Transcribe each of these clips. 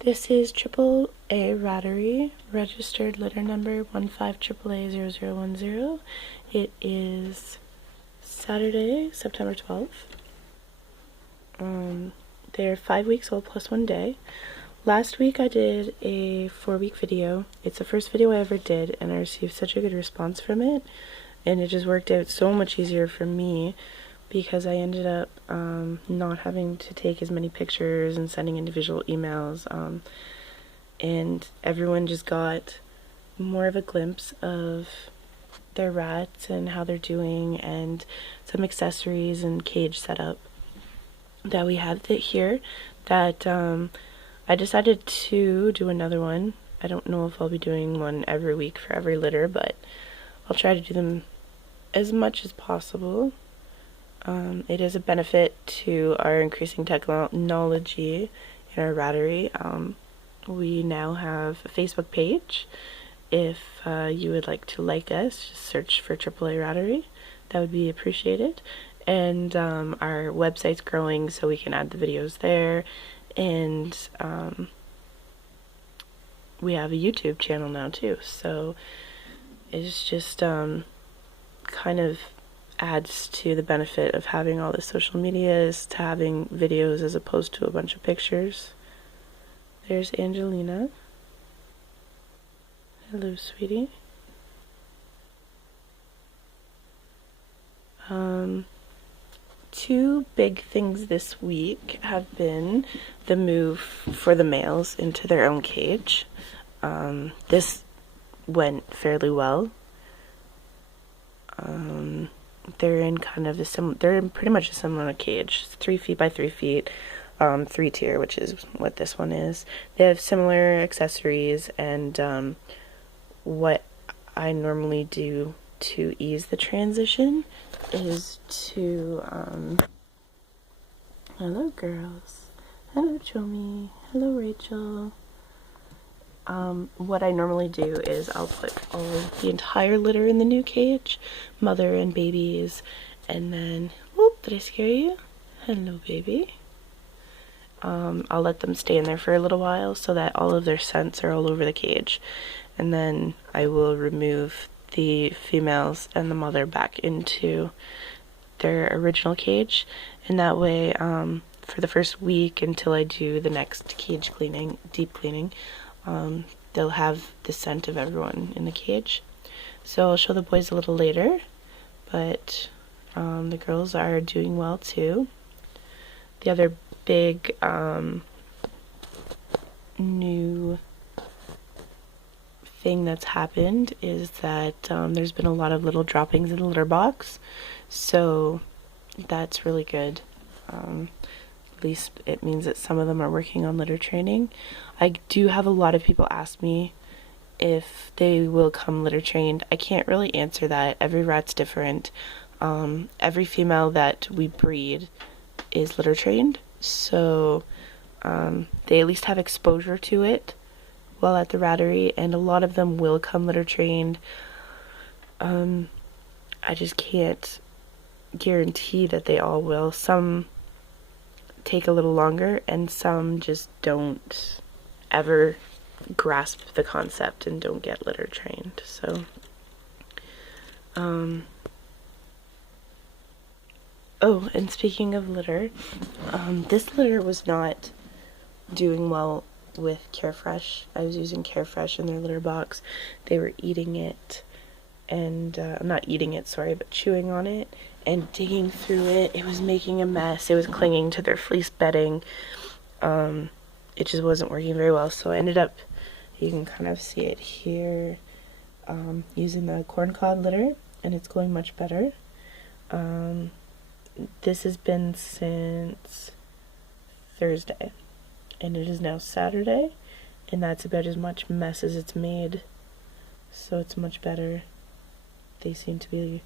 This is Triple A Rattery, registered litter number 15AAA0010. It is Saturday, September 12th. They're 5 weeks old plus 1 day. Last week I did a 4-week video. It's the first video I ever did, and I received such a good response from it, and it just worked out so much easier for me because I ended up not having to take as many pictures and sending individual emails, and everyone just got more of a glimpse of their rats and how they're doing, and some accessories and cage setup that we have here that I decided to do another one. I don't know if I'll be doing one every week for every litter, but I'll try to do them as much as possible. It is a benefit to our increasing technology in our rattery. We now have a Facebook page. If you would like to like us, just search for AAA Rattery. That would be appreciated. And our website's growing, so we can add the videos there. And we have a YouTube channel now too. So it's just kind of adds to the benefit of having all the social medias, to having videos as opposed to a bunch of pictures. There's Angelina. Hello, sweetie. Two big things this week have been the move for the males into their own cage. This went fairly well. They're in kind of they're in pretty much a similar cage. It's 3 feet by 3 feet, 3-tier, which is what this one is. They have similar accessories, and what I normally do to ease the transition is to hello girls, hello Chomi, hello Rachel. What I normally do is I'll put the entire litter in the new cage, mother and babies, and then, whoop, did I scare you? Hello, baby. I'll let them stay in there for a little while so that all of their scents are all over the cage, and then I will remove the females and the mother back into their original cage, and that way, for the first week until I do the next cage cleaning, deep cleaning, they'll have the scent of everyone in the cage. So I'll show the boys a little later, but the girls are doing well too. The other big new thing that's happened is that there's been a lot of little droppings in the litter box, so that's really good. At least it means that some of them are working on litter training. I do have a lot of people ask me if they will come litter trained. I can't really answer that. Every rat's different. Every female that we breed is litter trained, so they at least have exposure to it while at the rattery, and a lot of them will come litter trained. I just can't guarantee that they all will. Some take a little longer, and some just don't ever grasp the concept and don't get litter trained. So oh, and speaking of litter, this litter was not doing well with Carefresh. I was using Carefresh in their litter box. They were eating it, and not eating it, sorry, but chewing on it and digging through it. It was making a mess. It was clinging to their fleece bedding. It just wasn't working very well, so I ended up, you can kind of see it here, using the corn cod litter, and it's going much better. This has been since Thursday, and it is now Saturday, and that's about as much mess as it's made, so it's much better. They seem to be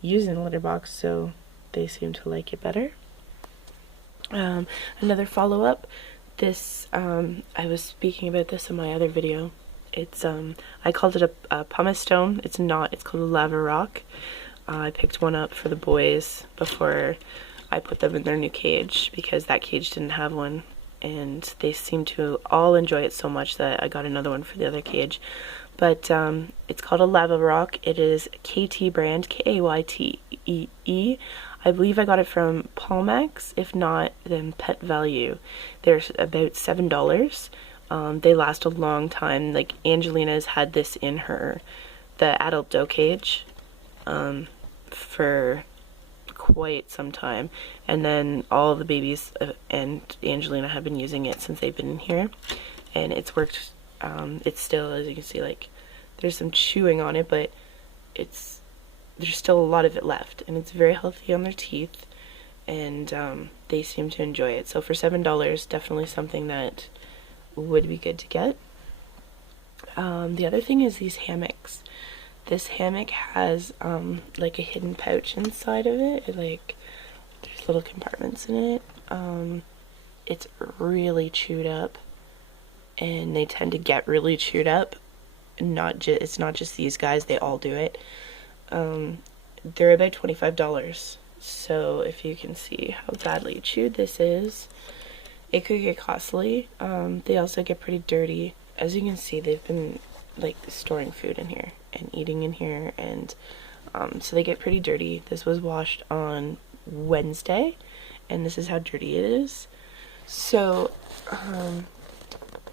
using the litter box, so they seem to like it better. Another follow-up, this, I was speaking about this in my other video. It's, I called it a pumice stone. It's not, it's called a lava rock. I picked one up for the boys before I put them in their new cage, because that cage didn't have one, and they seem to all enjoy it so much that I got another one for the other cage. But it's called a Lava Rock. It is KT brand, K-A-Y-T-E-E. I believe I got it from Palmax. If not, then Pet Value. They're about $7. They last a long time. Like, Angelina's had this in the adult doe cage for quite some time, and then all of the babies and Angelina have been using it since they've been in here, and it's worked. It's still, as you can see, like, there's some chewing on it, but there's still a lot of it left, and it's very healthy on their teeth, and they seem to enjoy it. So for $7, definitely something that would be good to get. The other thing is these hammocks. This hammock has like a hidden pouch inside of it. Like, there's little compartments in it. It's really chewed up, and they tend to get really chewed up. It's not just these guys, they all do it. They're about $25. So if you can see how badly chewed this is, it could get costly. They also get pretty dirty. As you can see, they've been like storing food in here and eating in here, and so they get pretty dirty. This was washed on Wednesday, and this is how dirty it is. So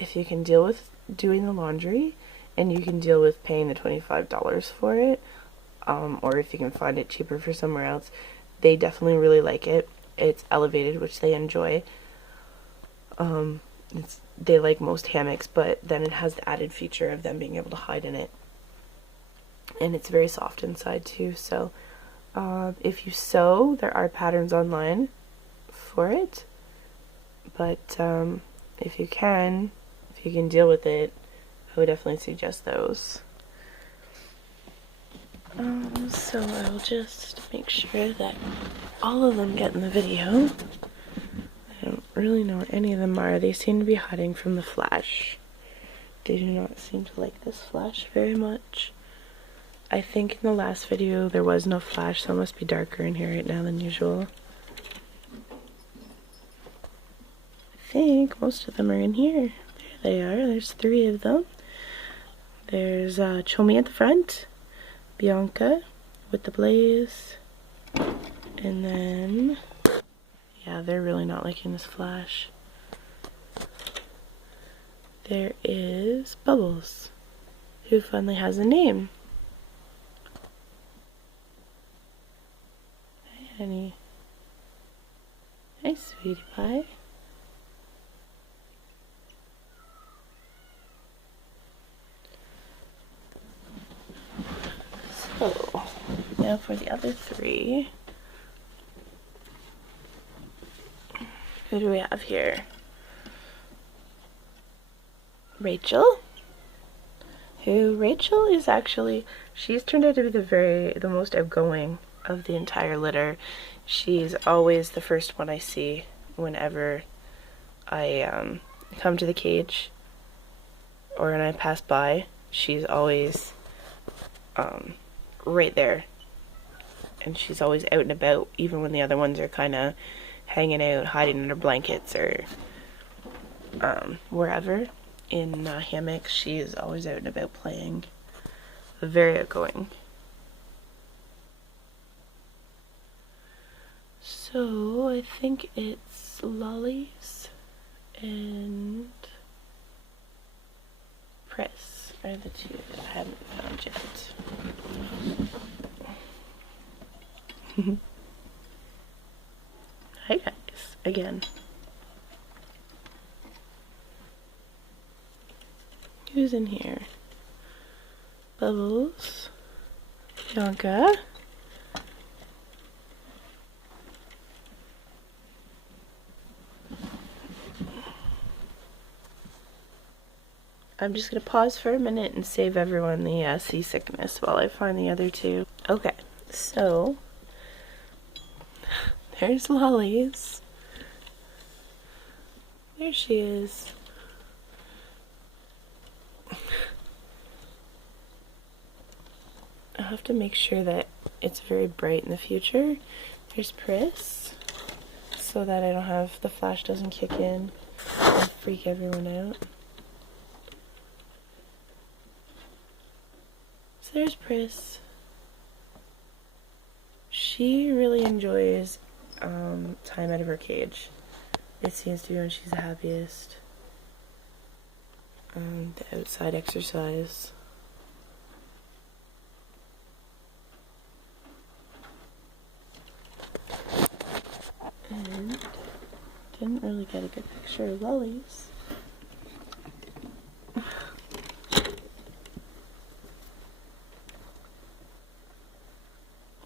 if you can deal with doing the laundry, and you can deal with paying the $25 for it, or if you can find it cheaper for somewhere else, they definitely really like it. It's elevated, which they enjoy. They like most hammocks, but then it has the added feature of them being able to hide in it, and it's very soft inside too. So if you sew, there are patterns online for it, but if you can deal with it, I would definitely suggest those. So I'll just make sure that all of them get in the video. I don't really know where any of them are. They seem to be hiding from the flash. They do not seem to like this flash very much. I think in the last video there was no flash, so it must be darker in here right now than usual. I think most of them are in here. There they are. There's 3 of them. There's Chomi at the front, Bianca with the blaze, and then, yeah, they're really not liking this flash. There is Bubbles, who finally has a name. Hi, honey. Hi, sweetie pie. So, now for the other 3. Who do we have here? Rachel, Rachel is actually, she's turned out to be the most outgoing of the entire litter. She's always the first one I see whenever I come to the cage, or when I pass by. She's always right there, and she's always out and about, even when the other ones are kind of hanging out, hiding under blankets or wherever. In hammocks, she is always out and about playing. Very outgoing. So I think it's Lollies and Press are the 2 that I haven't found yet. Hi guys, again. Who's in here? Bubbles, Bianca, I'm just gonna pause for a minute and save everyone the seasickness while I find the other 2. Okay, so there's Lollies. There she is. I'll have to make sure that it's very bright in the future. There's Pris, so that the flash doesn't kick in. and freak everyone out. So there's Pris. She really enjoys time out of her cage. It seems to be when she's the happiest. The outside exercise. And didn't really get a good picture of Lollies.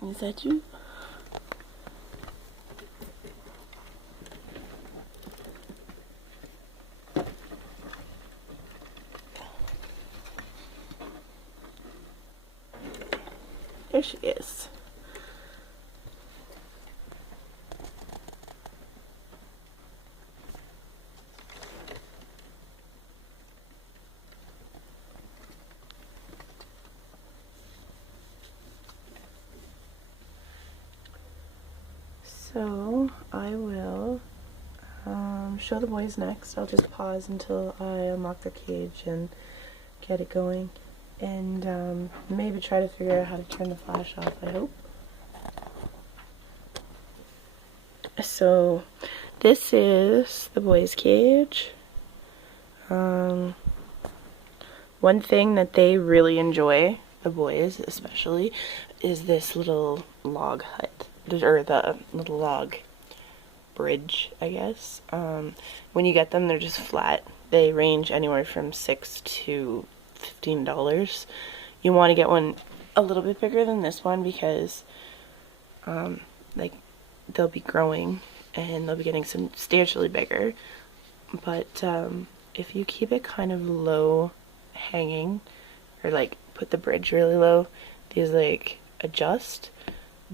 Is that you? There she is. So I will show the boys next. I'll just pause until I unlock their cage and get it going, and maybe try to figure out how to turn the flash off, I hope. So this is the boys' cage. One thing that they really enjoy, the boys especially, is this little log hut, or the little log bridge, I guess. When you get them, they're just flat. They range anywhere from $6 to $15. You want to get one a little bit bigger than this one because like they'll be growing and they'll be getting substantially bigger. But if you keep it kind of low hanging, or like put the bridge really low, these like adjust.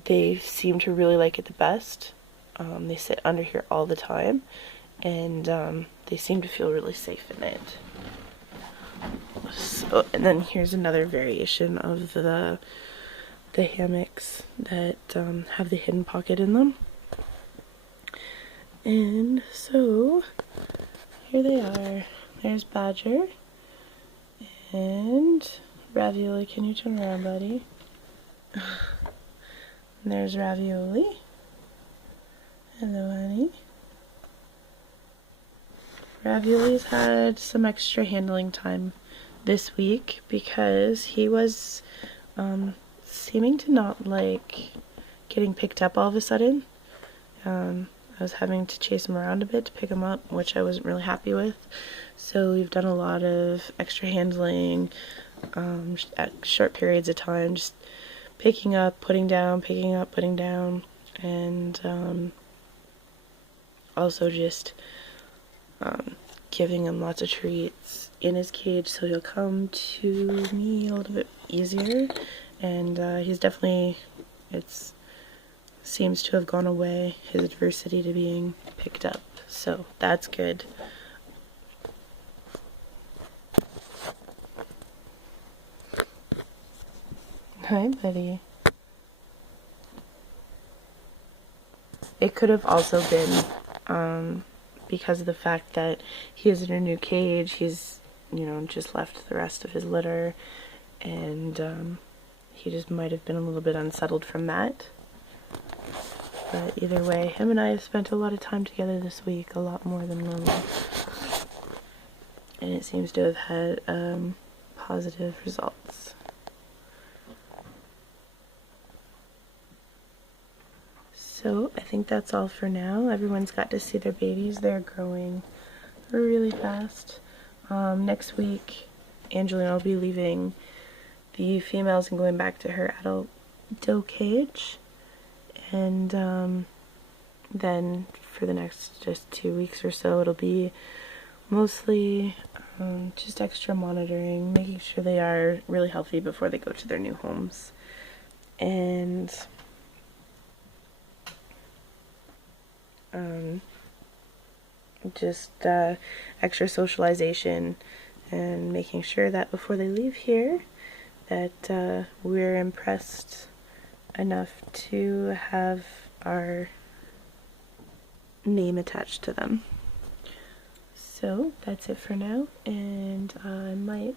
They seem to really like it the best. They sit under here all the time, and they seem to feel really safe in it. So, and then here's another variation of the hammocks that have the hidden pocket in them. And so here they are. There's Badger and Ravioli. Can you turn around, buddy? And there's Ravioli. Hello, honey. Ravioli's had some extra handling time this week because he was seeming to not like getting picked up all of a sudden. I was having to chase him around a bit to pick him up, which I wasn't really happy with. So we've done a lot of extra handling at short periods of time, just picking up, putting down, picking up, putting down, and also just giving him lots of treats in his cage, so he'll come to me a little bit easier. And he's definitely, seems to have gone away, his adversity to being picked up, so that's good. Hi, buddy. It could have also been because of the fact that he is in a new cage. He's, you know, just left the rest of his litter, and he just might have been a little bit unsettled from that. But either way, him and I have spent a lot of time together this week, a lot more than normal, and it seems to have had positive results. So I think that's all for now. Everyone's got to see their babies. They're growing really fast. Next week, Angelina will be leaving the females and going back to her adult doe cage. And then for the next just 2 weeks or so, it'll be mostly just extra monitoring, making sure they are really healthy before they go to their new homes. And just extra socialization and making sure that before they leave here that we're impressed enough to have our name attached to them. So that's it for now, and I might